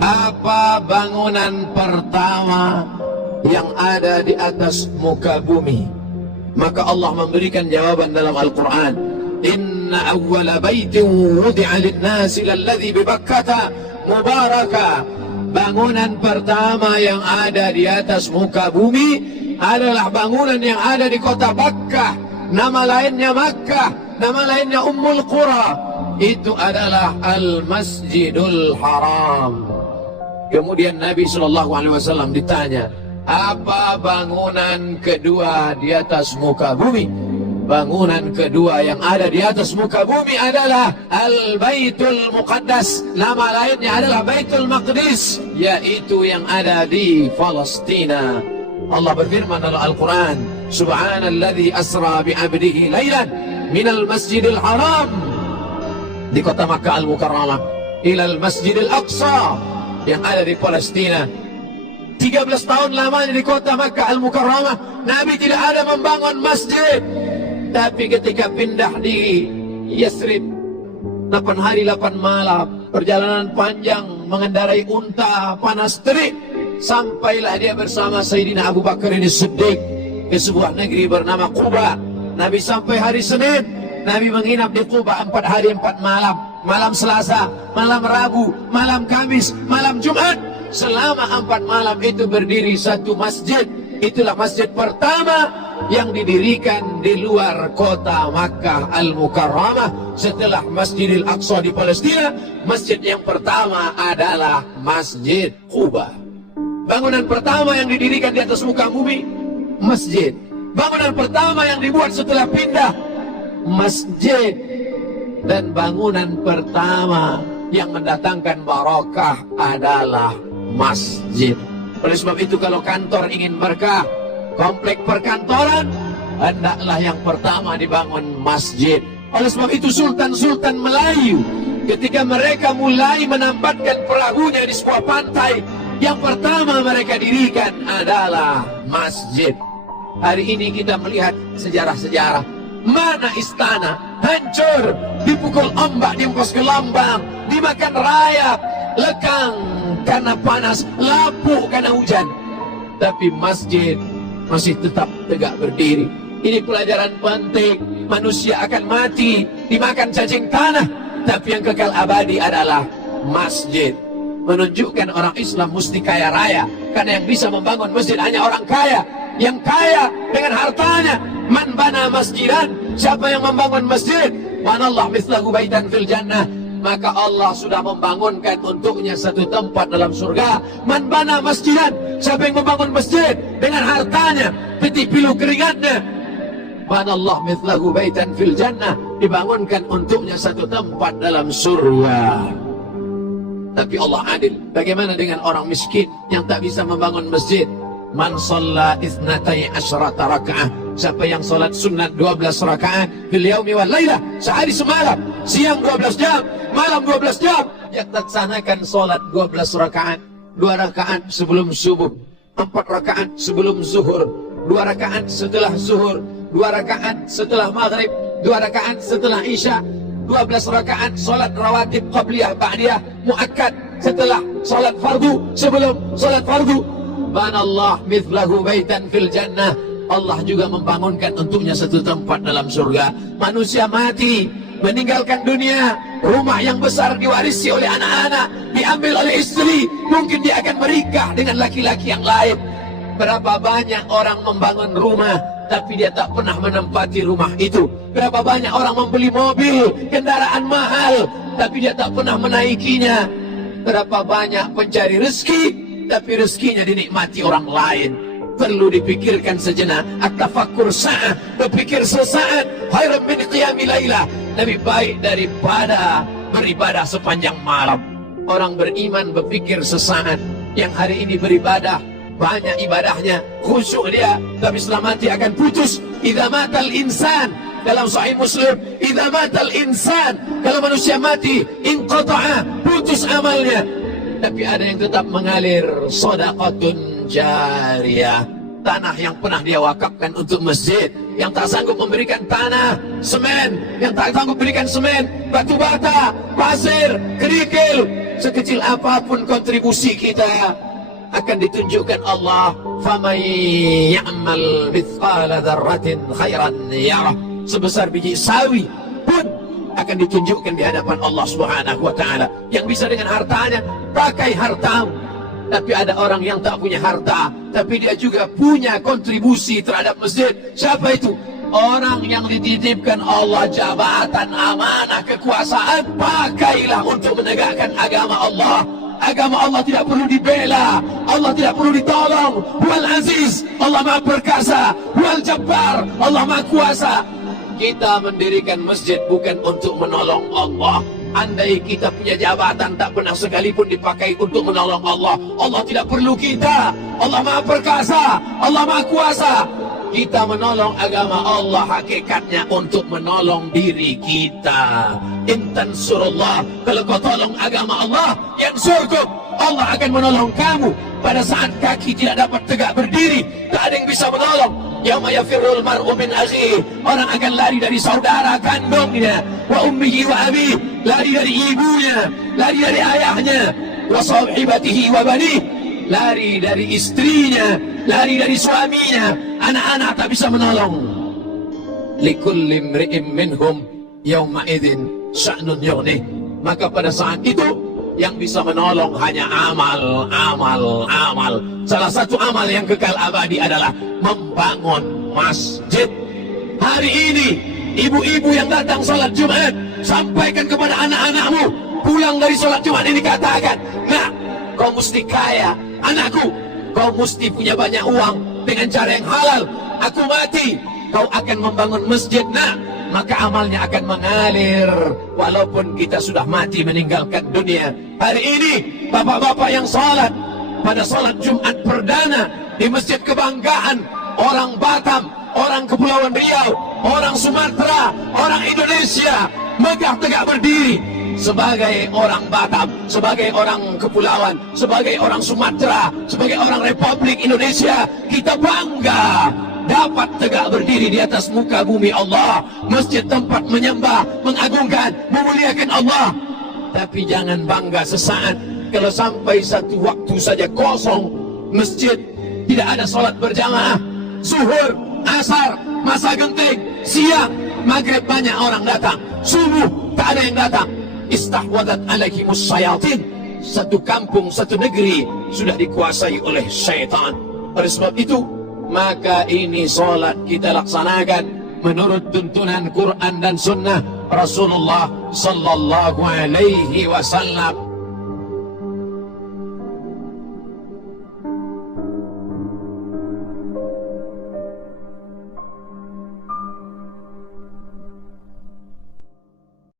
Apa bangunan pertama yang ada di atas muka bumi? Maka Allah memberikan jawaban dalam Al-Quran. Inna awwala baitin wudi'a lin-nasi lalladzi bi Bakkah mubaraka. Bangunan pertama yang ada di atas muka bumi adalah bangunan yang ada di kota Bakkah. Nama lainnya Makkah, nama lainnya Ummul Qura. Itu adalah Al-Masjidul Haram. Kemudian Nabi SAW ditanya, apa bangunan kedua di atas muka bumi? Bangunan kedua yang ada di atas muka bumi adalah Al-Baitul Muqaddas. Nama lainnya adalah Baitul Maqdis, yaitu yang ada di Palestina. Allah berfirman dalam Al-Quran, Subhanalladzi asra bi'abdihi laylan minal masjidil haram, di kota Makkah Al-Mukarramah, ilal masjidil aqsa, yang ada di Palestina. 13 tahun lamanya di kota Makkah Al-Mukarramah, Nabi tidak ada membangun masjid. Tapi ketika pindah di Yathrib, 8 hari 8 malam, perjalanan panjang, mengendarai unta, panas terik, sampailah dia bersama Sayyidina Abu Bakar ini Siddiq ke sebuah negeri bernama Quba. Nabi sampai hari Senin, Nabi menginap di Quba 4 hari 4 malam. Malam Selasa, malam Rabu, malam Kamis, malam Jumat. Selama 4 malam itu berdiri satu masjid. Itulah masjid pertama yang didirikan di luar kota Makkah Al-Mukarramah. Setelah Masjidil Aqsa di Palestina, masjid yang pertama adalah Masjid Quba. Bangunan pertama yang didirikan di atas muka bumi, masjid. Bangunan pertama yang dibuat setelah pindah, masjid. Dan bangunan pertama yang mendatangkan barakah adalah masjid. Oleh sebab itu kalau kantor ingin berkah, komplek perkantoran, hendaklah yang pertama dibangun masjid. Oleh sebab itu sultan-sultan Melayu ketika mereka mulai menambatkan perahunya di sebuah pantai, yang pertama mereka dirikan adalah masjid. Hari ini kita melihat sejarah-sejarah. Mana istana hancur, dipukul ombak, diempos ke lambang, dimakan rayap, lekang karena panas, lapuk karena hujan. Tapi masjid masih tetap tegak berdiri. Ini pelajaran penting. Manusia akan mati, dimakan cacing tanah, tapi yang kekal abadi adalah masjid. Menunjukkan orang Islam mesti kaya raya, karena yang bisa membangun masjid hanya orang kaya. Yang kaya dengan hartanya. Man bana masjidan, siapa yang membangun masjid, manallah mithlahu baitan fil jannah, maka Allah sudah membangunkan untuknya satu tempat dalam surga. Man bana masjidan, siapa yang membangun masjid dengan hartanya, peti pilu keringatnya, manallah mithlahu baitan fil jannah, dibangunkan untuknya satu tempat dalam surga. Tapi Allah adil. Bagaimana dengan orang miskin yang tak bisa membangun masjid? Man shalla itsnatai asyrata raka'ah, siapa yang salat sunat 12 rakaat fil yaumi wal lailah, sehari semalam, siang 12 jam, malam 12 jam, yang laksanakan salat 12 rakaat, 2 rakaat sebelum subuh, 4 rakaat sebelum zuhur, 2 rakaat setelah zuhur, 2 rakaat setelah maghrib, 2 rakaat setelah isya, 12 rakaat salat rawatib qabliyah ba'diyah muakkad setelah salat fardu, sebelum salat fardu. Banallah mithlahu baitan fil jannah, Allah juga membangunkan untuknya satu tempat dalam surga. Manusia mati, meninggalkan dunia, rumah yang besar diwarisi oleh anak-anak, diambil oleh istri, mungkin dia akan menikah dengan laki-laki yang lain. Berapa banyak orang membangun rumah, tapi dia tak pernah menempati rumah itu. Berapa banyak orang membeli mobil, kendaraan mahal, tapi dia tak pernah menaikinya. Berapa banyak pencari rezeki, tapi rezekinya dinikmati orang lain. Perlu dipikirkan sejenak. At-tafakkur sa'ah, berpikir sesaat, khairan min qiyami lailah, lebih baik daripada beribadah sepanjang malam. Orang beriman berpikir sesaat. Yang hari ini beribadah, banyak ibadahnya, khusyuk dia, tapi setelah mati akan putus. Idza matal insan, dalam Sahih Muslim, idza matal insan, kalau manusia mati, inqata'a, putus amalnya. Tapi ada yang tetap mengalir, shadaqatun jariyah, tanah yang pernah dia wakafkan untuk masjid. Yang tak sanggup memberikan tanah, semen, yang tak sanggup memberikan semen, batu bata, pasir, kerikil, sekecil apapun kontribusi kita akan ditunjukkan Allah, faman ya'mal mithqala dzarratin khairan yarah, sebesar biji sawi pun akan ditunjukkan di hadapan Allah Subhanahu wa taala. Yang bisa dengan hartanya, pakai hartamu. Tapi ada orang yang tak punya harta, tapi dia juga punya kontribusi terhadap masjid. Siapa itu? Orang yang dititipkan Allah jabatan, amanah, kekuasaan, pakailah untuk menegakkan agama Allah. Agama Allah tidak perlu dibela, Allah tidak perlu ditolong. Huwal Aziz, Allah Maha Perkasa. Huwal Jabbar, Allah Maha Kuasa. Kita mendirikan masjid bukan untuk menolong Allah. Andai kita punya jabatan, tak pernah sekalipun dipakai untuk menolong Allah. Allah tidak perlu kita. Allah Maha Perkasa, Allah Maha Kuasa. Kita menolong agama Allah hakikatnya untuk menolong diri kita. Intan surullah, kalau kau tolong agama Allah, yang surga, Allah akan menolong kamu. Pada saat kaki tidak dapat tegak berdiri, tak ada yang bisa menolong. Yauma yafirrul mar'u min akhihi, orang akan lari dari saudara kandungnya, wa ummihi wa abihi, lari dari ibunya, lari dari ayahnya, wa sahibatihi wa banihi, lari dari istrinya, lari dari suaminya. Anak-anak tak bisa menolong. Likulli imri'in minhum yawma idzin sya'nun yughnih, maka pada saat itu yang bisa menolong hanya amal, amal, amal. Salah satu amal yang kekal abadi adalah membangun masjid. Hari ini ibu-ibu yang datang salat Jumat, sampaikan kepada anak-anakmu pulang dari salat Jumat ini, katakan, "Nak, kau mesti kaya. Anakku, kau mesti punya banyak uang dengan cara yang halal. Aku mati, kau akan membangun masjid, nak." Maka amalnya akan mengalir walaupun kita sudah mati meninggalkan dunia. Hari ini bapak-bapak yang salat pada salat Jumat perdana di Masjid Kebanggaan, orang Batam, orang Kepulauan Riau, orang Sumatera, orang Indonesia megah tegak berdiri. Sebagai orang Batam, sebagai orang Kepulauan, sebagai orang Sumatera, sebagai orang Republik Indonesia, kita bangga dapat tegak berdiri di atas muka bumi Allah. Masjid tempat menyembah, mengagungkan, memuliakan Allah. Tapi jangan bangga sesaat kalau sampai satu waktu saja kosong masjid, tidak ada salat berjamaah. Zuhur, asar, masa genting, siang, maghrib banyak orang datang, subuh tak ada yang datang. Istahwadat alaihimus syayatin, satu kampung, satu negeri sudah dikuasai oleh syaitan. Oleh sebab itu, maka ini solat kita laksanakan menurut tuntunan Quran dan Sunnah Rasulullah sallallahu alaihi wasallam.